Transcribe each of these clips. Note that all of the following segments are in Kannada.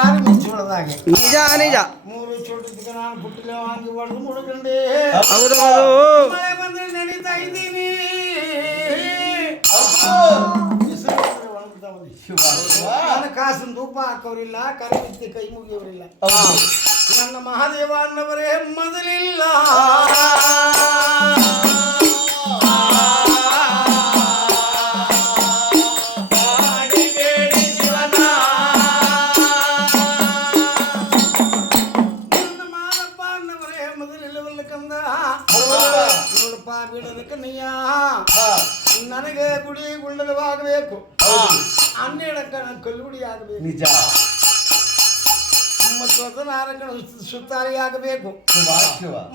ಮುಂಗಾರು ಮಿಂಚುಳದಾಗೆ ನಿಜ ನಿಜ. 3 ಚೋಟಕ್ಕೆ ನಾನು ಪುಟ್ಟಿಲೆ ವಾಂಗಿ ಹೊಡೆದು ಮುಡುಗಂಡೆ. ಹೌದು ಹೌದು. ಮಳೆ ಬಂದ್ರೆ ನೆನೀತಾ ಇದ್ದೀನಿ. ನನ್ನ ಕಾಸಿನ ಧೂಪ ಹಾಕೋರಿಲ್ಲ, ಕರವಿತ್ತಿ ಕೈ ಮುಗಿಯೋರಿಲ್ಲ. ನನ್ನ ಮಹಾದೇವ ಅನ್ನವರೇ ಮೊದಲಿಲ್ಲ. ನನಗೆ ಗುಡಿ ಗುಂಡಲವಾಗಬೇಕು, 12 ಕಲ್ಲುಗುಡಿ ಆಗಬೇಕು, ನಿಜ. 36 ಸುತ್ತಾರಿಯಾಗಬೇಕು.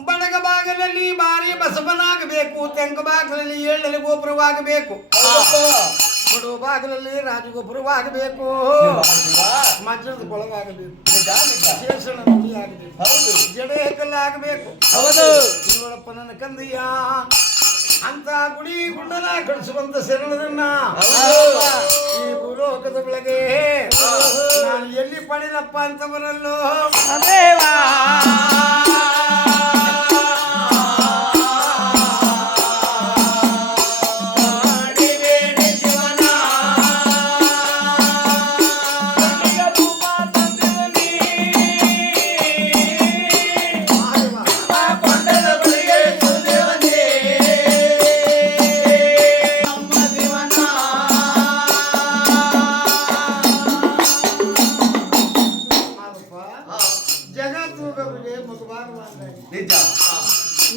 ಬಡಗ ಬಾಗಿಲಲ್ಲಿ ಬಾರಿ ಬಸವನಾಗಬೇಕು, ತೆಂಕ ಬಾಗಿಲಲ್ಲಿ 7 ಗೋಪುರವಾಗಬೇಕು, ಕೊಡುವ ಬಾಗಿಲಲ್ಲಿ ರಾಜಗೋಪುರವಾಗಬೇಕು, ಮಜ್ಜದ ಕೊಳವಾಗಬೇಕು, ಶೇಷಣ ನುಡಿ ಆಗಬೇಕು, ಜಡೆ ಕಲ್ಲಾಗಬೇಕು. ಇವಳಪ್ಪ ನನ್ನ ಕಂದಯ್ಯ ಅಂತ ಗುಡಿ ಗುಂಡಲ ಕಡಿಸುವಂತ ಶರಣರನ್ನ ಈ ಭೂಲೋಕದ ಬೆಳಗ್ಗೆ ನಾನು ಎಲ್ಲಿ ಪಡೆದಪ್ಪ ಅಂತ ಬರಲ್ಲೋ ದೇವಾ.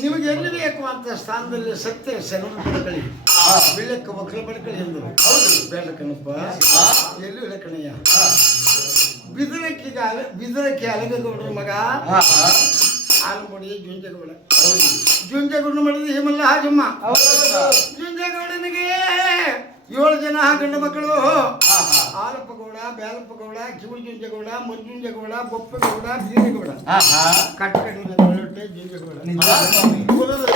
ನಿಮಗೆ ಎಲ್ಲಿ ಬೇಕು ಅಂತ ಸ್ಥಾನದಲ್ಲಿ ಸತ್ಯ ಶರಣ ಪಡ್ಕೊಳ್ಳಿ, ಬೆಳಕ್ಕೆ ಒಕ್ಕಲು ಪಡ್ಕೊಳ್ಳಿ ಎಂದರು. ಬೇಡಕಣಪ್ಪ, ಎಲ್ಲೂ ಇಲ್ಲ ಕಣಯ್ಯ. ಬಿದರಕ್ಕೆ ಅಲಗಗೌಡರ ಮಗ ಆಲಂಬಡಿ ಜುಂಜಗೌಡ. ಜುಂಜಗೌಡ ಮಾಡಿದ ಹೇಮಲ್ಲ ಹಾಜಮ್ಮ. ಜುಂಜಗೌಡನಿಗೆ 7 ಜನ ಗಂಡು ಮಕ್ಕಳು. ಆಲಪ್ಪಗೌಡ, ಬ್ಯಾಲಪ್ಪಗೌಡ, ಕಿವುಳಿ ಜುಂಜಗೌಡ, ಮಂಜುಂಜಗೌಡ, ಬೊಪ್ಪಗೌಡ, ಬೀರಗೌಡ. ಕಟ್ಟಕಡಿನ ಜುಂಜಗೌಡ.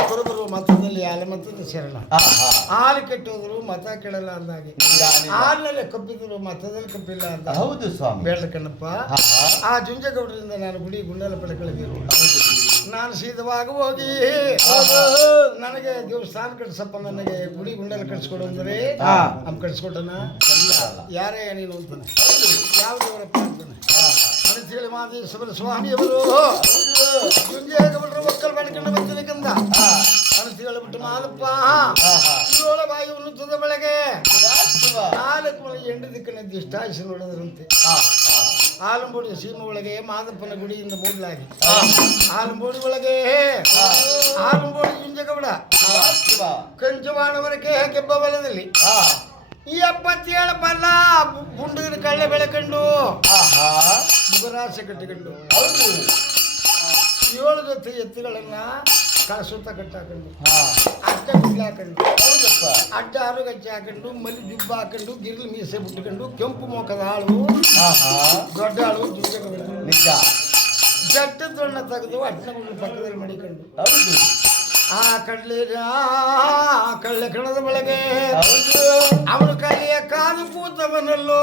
ಕುರುಬರು ಮತದಲ್ಲಿ ಆಲಮತದ ಶರಣ. ಹಾಲು ಕೆಟ್ಟೋದ್ರು ಮತ ಕೆಡಲ್ಲ ಅಂದಾಗೆ, ಹಾಲಿನಲ್ಲಿ ಕಪ್ಪಿದ್ರು ಮತದಲ್ಲಿ ಕಪ್ಪಿಲ್ಲ ಅಂತ. ಹೌದು ಸ್ವಾಮಿ. ಬೇಡ ಕಣ್ಣಪ್ಪ, ಆ ಜುಂಜಗೌಡರಿಂದ ನಾನು ಗುಡಿ ಗುಂಡಲ ಪಡ್ಕೊಳ್ಳಬೇಕು. ನಾನು ಸೀದವಾಗಿ ಹೋಗಿ ನನಗೆ ದೇವಸ್ಥಾನ ಕಟ್ಸಪ್ಪ, ನನಗೆ ಗುಡಿ ಗುಂಡಲ ಕಟ್ಸ್ಕೊಡು ಅಂದ್ರೆ ನಮ್ ಕಟ್ಸ್ಕೊಟ್ಟನ. ಯಾರೇ ನೀನು ಅಂತಾನೆ, ಯಾವ ದೇವರಪ್ಪ ಅಂತಾನೆ ಅಂತೇಳಿ ಮಾದೇಶ್ವರ ಸ್ವಾಮಿಯವರು ಜುಂಜಗೌಡರ ಒಕ್ಕಲ್ ಮಾಡ್ಕೊಂಡು ಬರ್ತೀನಿ ಕಂದ ಅಂತ ಹೇಳ್ಬಿಟ್ಟು ಮಾದಪ್ಪ 7 ಬಾಯಿ ಉಣ್ಣುತ್ತದೆ ಬೆಳಗ್ಗೆ 4 ಮನೆ 8 ದಿಕ್ಕನ ದಿಷ್ಟಾಯಿಸಿ ನೋಡೋದ್ರಂತೆ. ಆಲಂಬೋಡಿ ಸೀಮೆ ಒಳಗೆ ಮಾದಪ್ಪನ ಗುಡಿಯಿಂದ ಮೂಡಲಾಗಿ ಆಲಂಬೋಡಿ ಒಳಗೆ ಆಲಂಬೋಡಿ ಜುಂಜಗೌಡ ಕಂಚವಾಡವರೆಗೆ ಕೆಬ್ಬ ಬಲದಲ್ಲಿ 77 ಬಲ್ಲ ಗುಂಡಿನ ಕಳ್ಳೆ ಬೆಳಕಂಡು ಮುಗರಾಸೆ ಕಟ್ಟಿಕೊಂಡು 7 ಜೊತೆ ಎತ್ತುಗಳನ್ನ ಕಳಸುತ್ತ ಕಟ್ಟಾಕೊಂಡು ಅಡ್ಡ ಬಿಡ್ಲು ಹಾಕೊಂಡು ಅಡ್ಡ ಆರುಗಚ್ಚೆ ಹಾಕೊಂಡು ಮಲ್ಲಿ ಜುಬ್ಬ ಹಾಕೊಂಡು ಗಿರ್ಲಿ ಮೀಸೆ ಬಿಟ್ಟುಕೊಂಡು ಕೆಂಪು ಮೋಕದ ಆಳು ದೊಡ್ಡ ಆಳು ಜುಂಜಗೌಡ. ಜಟ್ಟದೊಣ್ಣ ತೆಗೆದು ಅಡ್ಡಗಳ ಪಕ್ಕದಲ್ಲಿ ಮಡಿಕೊಂಡು ಆ ಕಳ್ಳೆ ಕಣದ ಬೆಳಗ್ಗೆ ಅವನು ಕಲಿಯ ಕಾದು ಕೂತವನಲ್ಲೋ